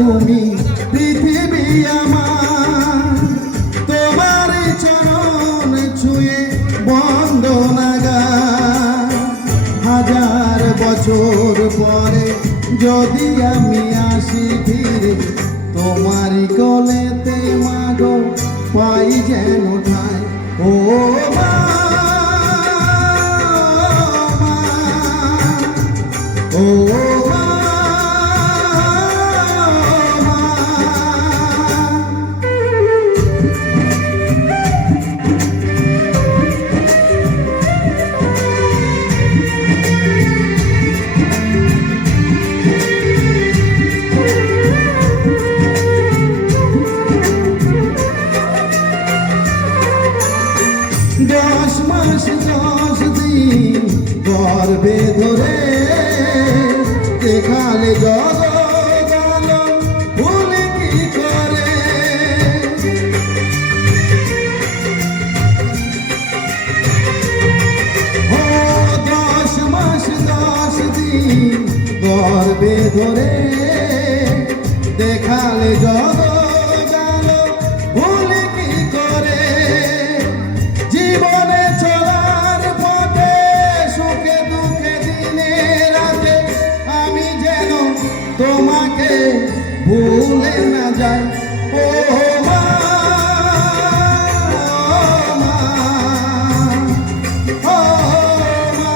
তুমি পৃথিবী আমার, তোমার চরণ ছুঁয়ে বন্দনা গাই। হাজার বছর পরে যদি আমি আসি ফিরে, তোমারই কোলেতে মাগো পাই যেন ঠাঁই। ও মা, ও মা, দশ মাস 10 দিন গর্ভে ধরে দেখালে জগৎ আলো ভুলে কি করে। ও 10 মাস 10 দিন গর্ভে ধরে দেখালে জগৎ আলো ভুলে কি করে। জীবনে চলার পথে সুখে দুঃখে দিনে রাতে আমি যেন তোমাকে ভুলে না যাই। ও মা, ও মা, ও মা।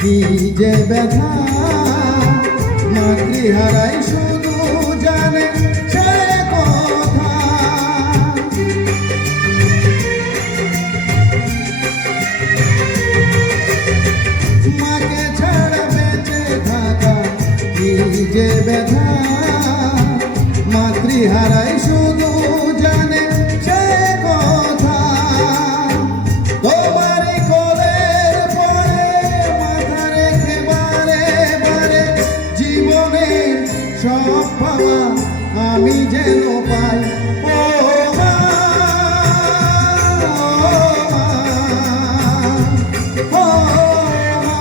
কি যে ব্যথা মাতৃহারাই শুধু জানে সে কথা। মাকে ছাড়া বেঁচে থাকা কি যে ব্যথা মাতৃহারাই শুধু জানে সে কথা। তোমারই কোলের পরে মাথা রেখে বারে বারে জীবনে সব পাওয়া আমি যেন পাই। ও মা, ও মা, ও মা।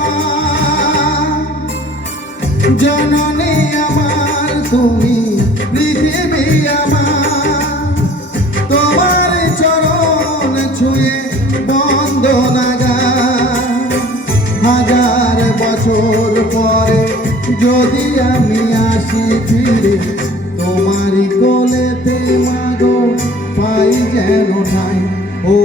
জননী আমার তুমি পৃথিবী আমার, তোমার চরণ ছুঁয়ে বন্দনা গাই। হাজার বছর পরে যদি আমি আসি ফিরে, তোমারই কোলেতে মাগো পাই যেন ঠাঁই। ও